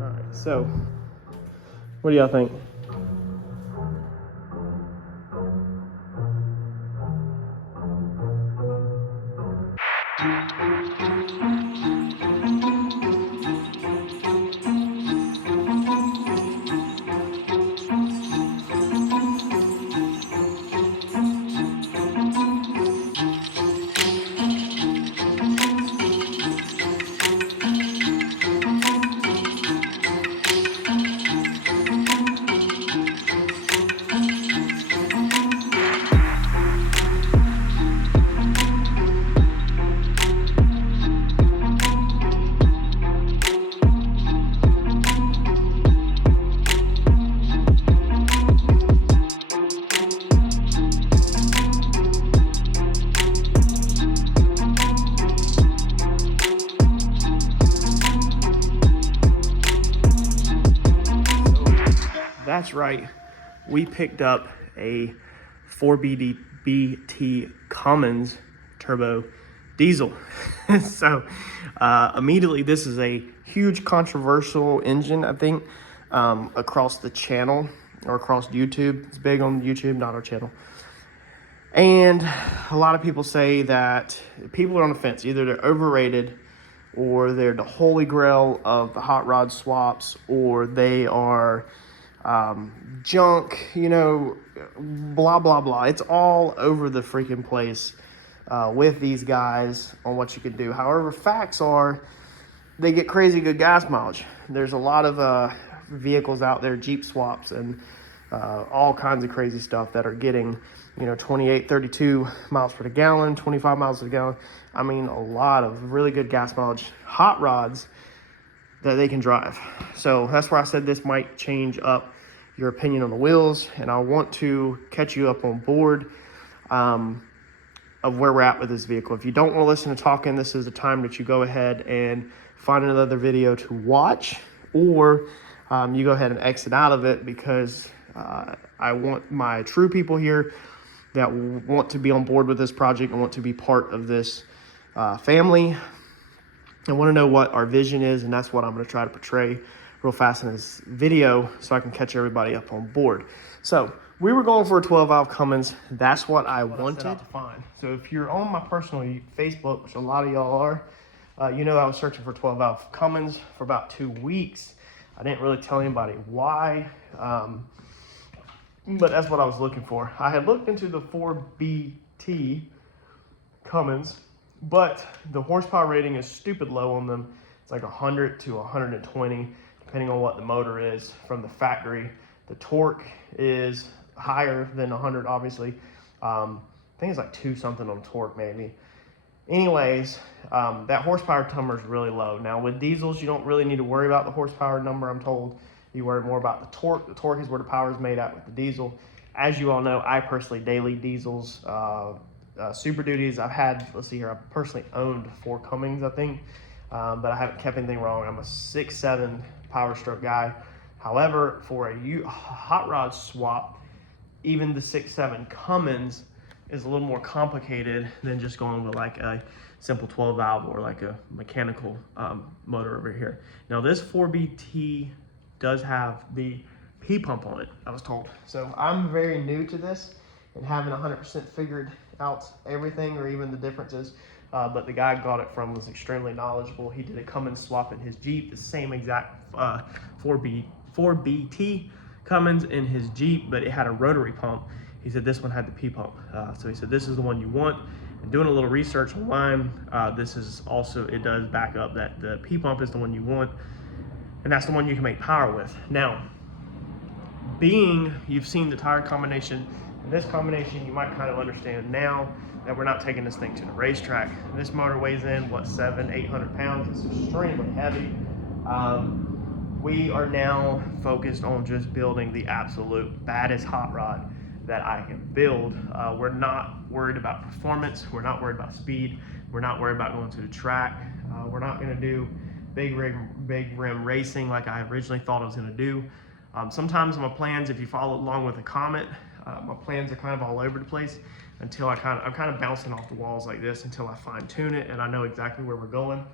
Alright, so what do y'all think? That's right, we picked up a 4BT Cummins turbo diesel. So immediately, this is a huge controversial engine, I think, across the channel or across YouTube. It's big on YouTube, not our channel. And a lot of people say that people are on the fence. Either they're overrated, or they're the holy grail of the hot rod swaps, or they are junk, you know, blah, blah, blah. It's all over the freaking place with these guys on what you can do. However, facts are they get crazy good gas mileage. There's a lot of vehicles out there, Jeep swaps and all kinds of crazy stuff that are getting, you know, 28, 32 miles per gallon, 25 miles per gallon. I mean, a lot of really good gas mileage hot rods that they can drive. So that's where I said this might change up your opinion on the wheels, and I want to catch you up on board of where we're at with this vehicle. If you don't want to listen to talking, this is the time that you go ahead and find another video to watch, or you go ahead and exit out of it, because I want my true people here that want to be on board with this project and want to be part of this family. I want to know what our vision is, and that's what I'm going to try to portray real fast in this video so I can catch everybody up on board. So we were going for a 12-valve Cummins. That's what I wanted to find. So if you're on my personal Facebook, which a lot of y'all are, you know I was searching for 12-valve Cummins for about 2 weeks. I didn't really tell anybody why, but that's what I was looking for. I had looked into the 4BT Cummins, but the horsepower rating is stupid low on them. It's like 100 to 120, depending on what the motor is from the factory. The torque is higher than 100, obviously. I think it's like 2 something on torque, maybe. Anyways, that horsepower number is really low. Now with diesels, you don't really need to worry about the horsepower number, I'm told. You worry more about the torque. The torque is where the power is made at with the diesel. As you all know, I personally daily diesels, Super Duties. I've had, let's see here, I've personally owned 4 Cummins, I think, but I haven't kept anything wrong. I'm a 6.7 Power Stroke guy. However, for a hot rod swap, even the 6.7 Cummins is a little more complicated than just going with like a simple 12 valve or like a mechanical motor over here. Now this 4BT does have the P pump on it, I was told. So I'm very new to this and haven't 100% figured out everything or even the differences. But the guy I got it from was extremely knowledgeable. He did a Cummins swap in his Jeep, the same exact 4BT Cummins in his Jeep, but it had a rotary pump. He said this one had the P pump. So he said this is the one you want. And doing a little research online, this is also, it does back up that the P pump is the one you want, and that's the one you can make power with. Now, being you've seen the tire combination, and this combination you might kind of understand now that we're not taking this thing to the racetrack. This motor weighs in, what, 700-800 pounds. It's extremely heavy. We are now focused on just building the absolute baddest hot rod that I can build. We're not worried about performance. We're not worried about speed. We're not worried about going to the track. We're not gonna do big rim racing like I originally thought I was gonna do. Sometimes my plans, if you follow along with the Comet, my plans are kind of all over the place until I'm kind of bouncing off the walls like this until I fine tune it and I know exactly where we're going.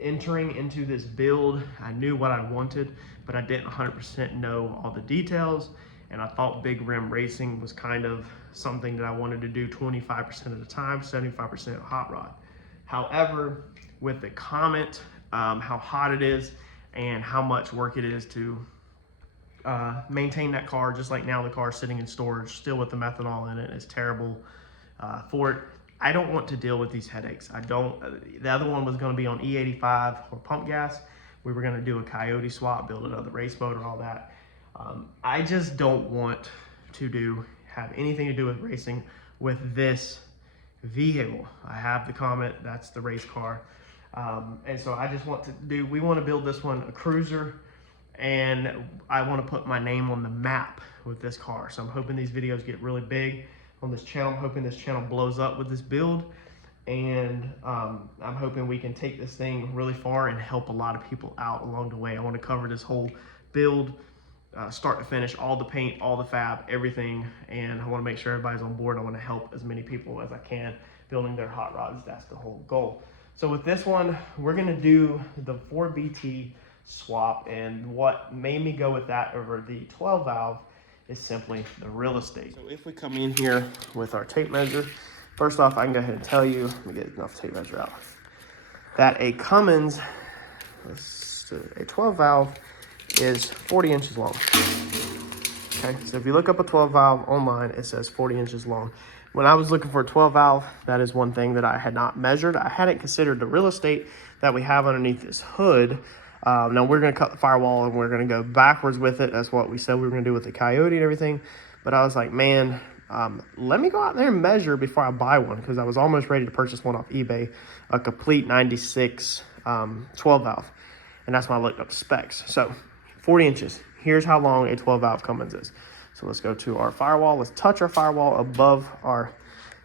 Entering into this build, I knew what I wanted, but I didn't 100% know all the details. And I thought big rim racing was kind of something that I wanted to do 25% of the time, 75% hot rod. However, with the Comet, how hot it is and how much work it is to maintain that car, just like now the car is sitting in storage, still with the methanol in it, is terrible for it. I don't want to deal with these headaches. I don't. The other one was going to be on E85 or pump gas. We were going to do a Coyote swap, build another race motor, all that. I just don't want to have anything to do with racing with this vehicle. I have the Comet, that's the race car. And so I just want to we want to build this one a cruiser, and I want to put my name on the map with this car. So I'm hoping these videos get really big on this channel. I'm hoping this channel blows up with this build, and I'm hoping we can take this thing really far and help a lot of people out along the way. I want to cover this whole build, start to finish, all the paint, all the fab, everything, and I want to make sure everybody's on board. I want to help as many people as I can building their hot rods. That's the whole goal. So with this one, we're going to do the 4BT swap, and what made me go with that over the 12 valve is simply the real estate. So if we come in here with our tape measure, first off, I can go ahead and tell you, let me get enough tape measure out, that a Cummins, a 12 valve is 40 inches long. Okay, so if you look up a 12 valve online, it says 40 inches long. When I was looking for a 12 valve, that is one thing that I had not measured. I hadn't considered the real estate that we have underneath this hood. Now we're going to cut the firewall and we're going to go backwards with it. That's what we said we were going to do with the Coyote and everything. But I was like, man, let me go out there and measure before I buy one, because I was almost ready to purchase one off eBay, a complete 96 12 valve. And that's when I looked up the specs. So 40 inches. Here's how long a 12 valve Cummins is. So let's go to our firewall. Let's touch our firewall above our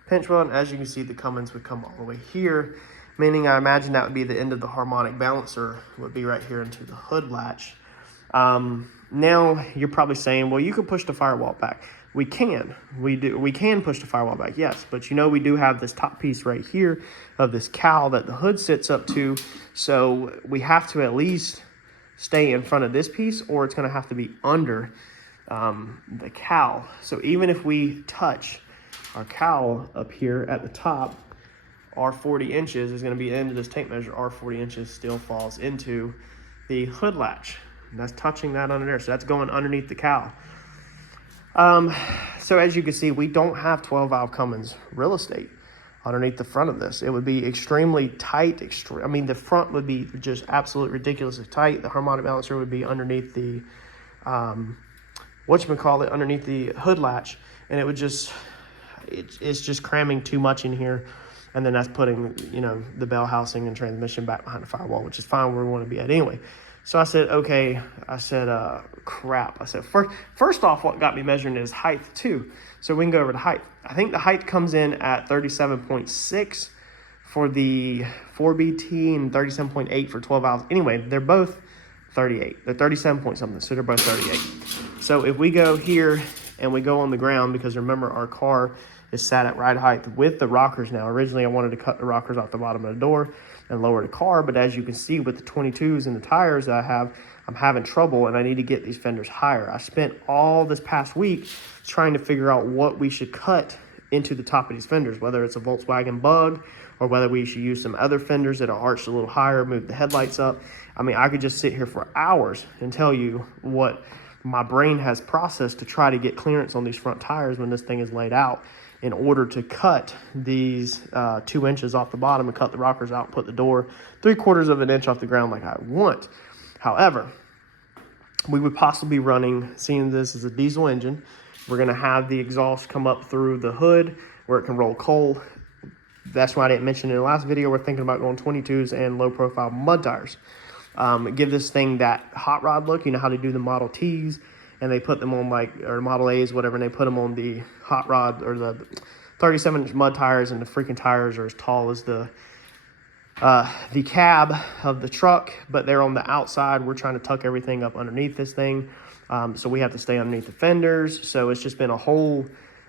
pinch wheel. And as you can see, the Cummins would come all the way here, meaning I imagine that would be the end of the harmonic balancer, would be right here into the hood latch. Now you're probably saying, well, you could push the firewall back. We can. We can push the firewall back, yes. But you know, we do have this top piece right here of this cowl that the hood sits up to. So we have to at least stay in front of this piece, or it's going to have to be under the cowl. So even if we touch our cowl up here at the top, our 40 inches is going to be into this tape measure. Our 40 inches still falls into the hood latch. And that's touching that under there. So that's going underneath the cowl. So as you can see, we don't have 12 valve Cummins real estate underneath the front of this. It would be extremely tight. I mean, the front would be just absolutely ridiculously tight. The harmonic balancer would be underneath the, underneath the hood latch. And it would just, it's just cramming too much in here. And then that's putting, you know, the bell housing and transmission back behind the firewall, which is fine where we want to be at anyway. So I said, okay, crap. I said, first off, what got me measuring is height too. So we can go over the height. I think the height comes in at 37.6 for the 4BT and 37.8 for 12 valves. Anyway, they're both 38. They're 37 point something, so they're both 38. So if we go here and we go on the ground, because remember our car is sat at ride height with the rockers now. Originally, I wanted to cut the rockers off the bottom of the door and lower the car, but as you can see with the 22s and the tires that I have, I'm having trouble and I need to get these fenders higher. I spent all this past week trying to figure out what we should cut into the top of these fenders, whether it's a Volkswagen Bug or whether we should use some other fenders that are arched a little higher, move the headlights up. I mean, I could just sit here for hours and tell you what my brain has processed to try to get clearance on these front tires when this thing is laid out, in order to cut these 2 inches off the bottom and cut the rockers out and put the door 3/4 of an inch off the ground like I want. However, we would possibly be running, seeing this is a diesel engine, we're going to have the exhaust come up through the hood where it can roll coal. That's why I didn't mention in the last video, we're thinking about going 22s and low profile mud tires. Give this thing that hot rod look. You know how they do the Model Ts, and they put them on or Model A's, whatever, and they put them on the hot rod or the 37-inch mud tires, and the freaking tires are as tall as the cab of the truck, but they're on the outside. We're trying to tuck everything up underneath this thing, so we have to stay underneath the fenders. So it's just been a whole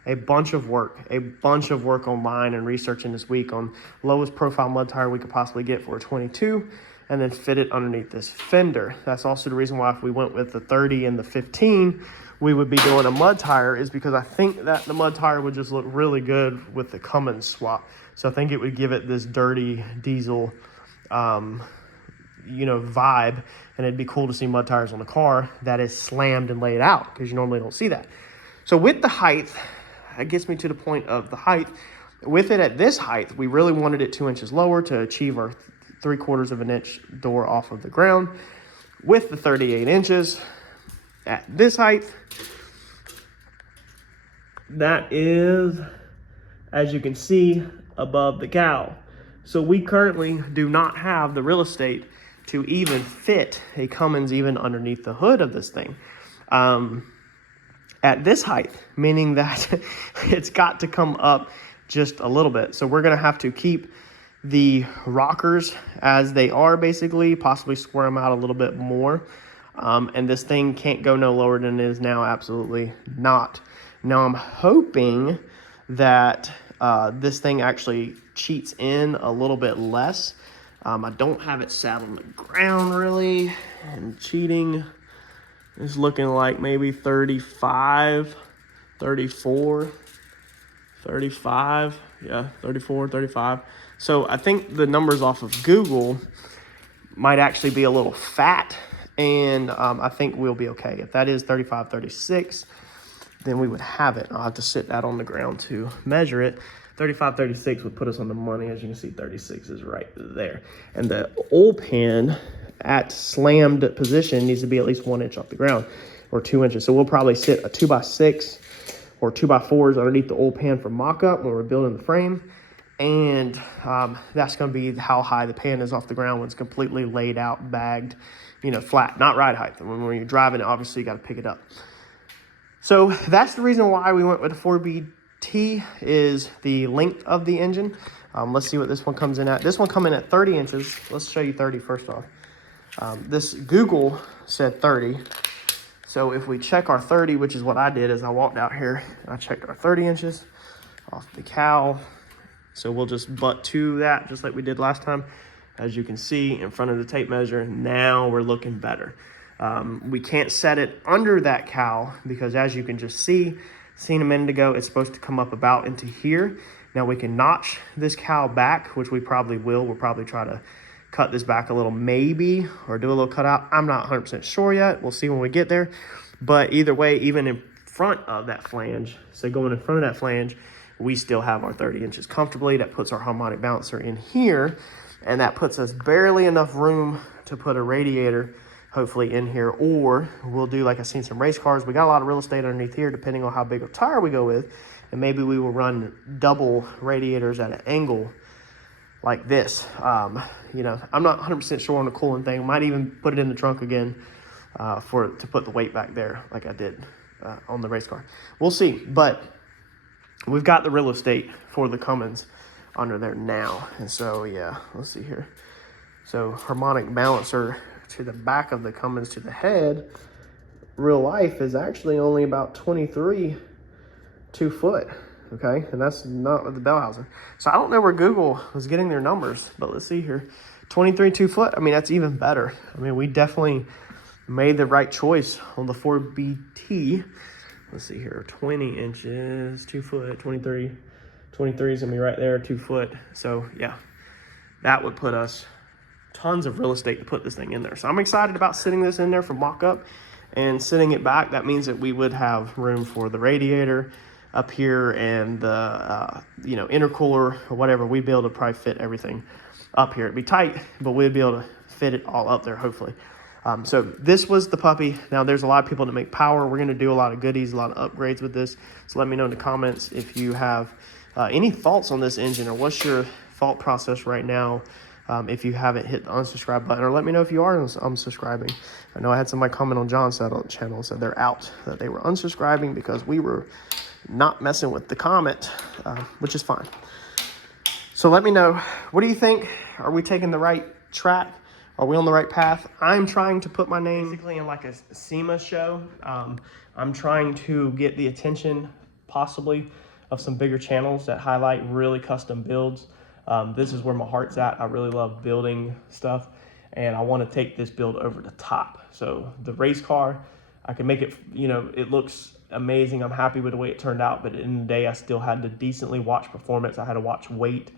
a bunch of work online and researching this week on lowest profile mud tire we could possibly get for a 22, and then fit it underneath this fender. That's also the reason why if we went with the 30 and the 15, we would be doing a mud tire, is because I think that the mud tire would just look really good with the Cummins swap. So I think it would give it this dirty diesel, you know, vibe, and it'd be cool to see mud tires on a car that is slammed and laid out, because you normally don't see that. So with the height, that gets me to the point of the height. With it at this height, we really wanted it 2 inches lower to achieve our 3/4 of an inch door off of the ground. With the 38 inches at this height, that is, as you can see, above the cowl. So we currently do not have the real estate to even fit a Cummins even underneath the hood of this thing at this height, meaning that it's got to come up just a little bit. So we're gonna have to keep the rockers as they are, basically, possibly square them out a little bit more. And this thing can't go no lower than it is now, absolutely not. Now I'm hoping that this thing actually cheats in a little bit less. I don't have it sat on the ground really, and cheating is looking like maybe 35, 34, 35, yeah, 34, 35. So I think the numbers off of Google might actually be a little fat, and I think we'll be okay. If that is 35, 36, then we would have it. I'll have to sit that on the ground to measure it. 35, 36 would put us on the money. As you can see, 36 is right there. And the oil pan at slammed position needs to be at least 1 inch off the ground, or 2 inches. So we'll probably sit a 2x6 or 2x4s underneath the oil pan for mock-up when we're building the frame. And that's going to be how high the pan is off the ground when it's completely laid out, bagged, you know, flat, not ride height. When you're driving it, obviously you got to pick it up. So that's the reason why we went with the 4BT, is the length of the engine. Let's see what this one comes in at. This one coming at 30 inches. Let's show you 30 first off. This Google said 30. So if we check our 30, which is what I did, is I walked out here and I checked our 30 inches off the cowl. So we'll just butt to that just like we did last time. As you can see in front of the tape measure, now we're looking better. We can't set it under that cowl because, as you can just seen a minute ago, it's supposed to come up about into here. Now we can notch this cowl back, which we probably will. We'll probably try to cut this back a little maybe, or do a little cutout. I'm not 100% sure yet. We'll see when we get there. But either way, even in front of that flange, so going in front of that flange, we still have our 30 inches comfortably. That puts our harmonic balancer in here, and that puts us barely enough room to put a radiator hopefully in here. Or we'll do, like I've seen some race cars, we got a lot of real estate underneath here depending on how big a tire we go with, and maybe we will run double radiators at an angle like this. You know, I'm not 100% sure on the cooling thing. Might even put it in the trunk again to put the weight back there like I did on the race car. We'll see, but we've got the real estate for the Cummins under there now. And so, yeah, let's see here. So harmonic balancer to the back of the Cummins to the head, real life is actually only about 23 2 foot. Okay, and that's not with the Bellhauser. So I don't know where Google was getting their numbers, but let's see here. 23 2 foot, I mean, that's even better. I mean, we definitely made the right choice on the 4BT. Let's see here, 20 inches, 2 foot, 23. 23 is gonna be right there, 2 foot. So yeah, that would put us tons of real estate to put this thing in there. So I'm excited about sitting this in there for mock-up and sitting it back. That means that we would have room for the radiator up here and the you know, intercooler or whatever. We'd be able to probably fit everything up here. It'd be tight, but we'd be able to fit it all up there, hopefully. So this was the puppy. Now there's a lot of people that make power. We're going to do a lot of goodies, a lot of upgrades with this. So let me know in the comments if you have any thoughts on this engine, or what's your thought process right now. If you haven't hit the unsubscribe button, or let me know if you are unsubscribing. I know I had somebody comment on John's channel, said they're out, that they were unsubscribing because we were not messing with the Comet, which is fine. So let me know, what do you think? Are we taking the right track? Are we on the right path? I'm trying to put my name basically in like a SEMA show. I'm trying to get the attention possibly of some bigger channels that highlight really custom builds. This is where my heart's at. I really love building stuff, and I want to take this build over the top. So the race car, I can make it, you know, it looks amazing. I'm happy with the way it turned out, but in the day, I still had to decently watch performance. I had to watch weight.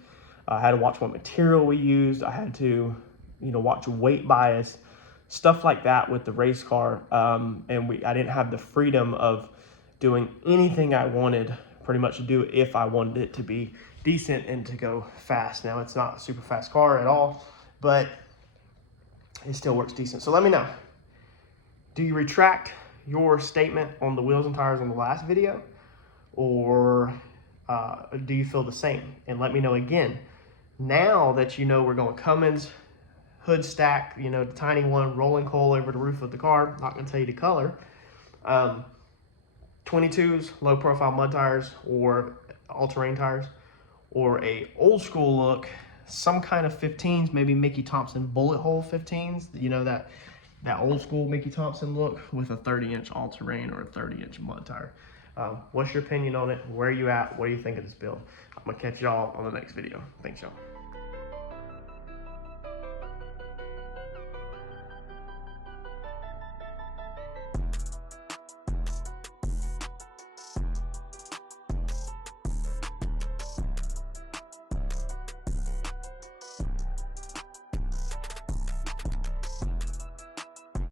I had to watch what material we used. I had to, you know, watch weight bias, stuff like that with the race car. And I didn't have the freedom of doing anything I wanted pretty much to do if I wanted it to be decent and to go fast. Now, it's not a super fast car at all, but it still works decent. So let me know, do you retract your statement on the wheels and tires on the last video, or do you feel the same? And let me know again, now that you know we're going Cummins, hood stack, you know, the tiny one, rolling coal over the roof of the car, not going to tell you the color, 22s, low profile mud tires or all-terrain tires, or a old school look, some kind of 15s, maybe Mickey Thompson bullet hole 15s, you know, that old school Mickey Thompson look with a 30-inch all-terrain or a 30-inch mud tire. What's your opinion on it? Where are you at? What do you think of this build? I'm gonna catch y'all on the next video. Thanks, y'all.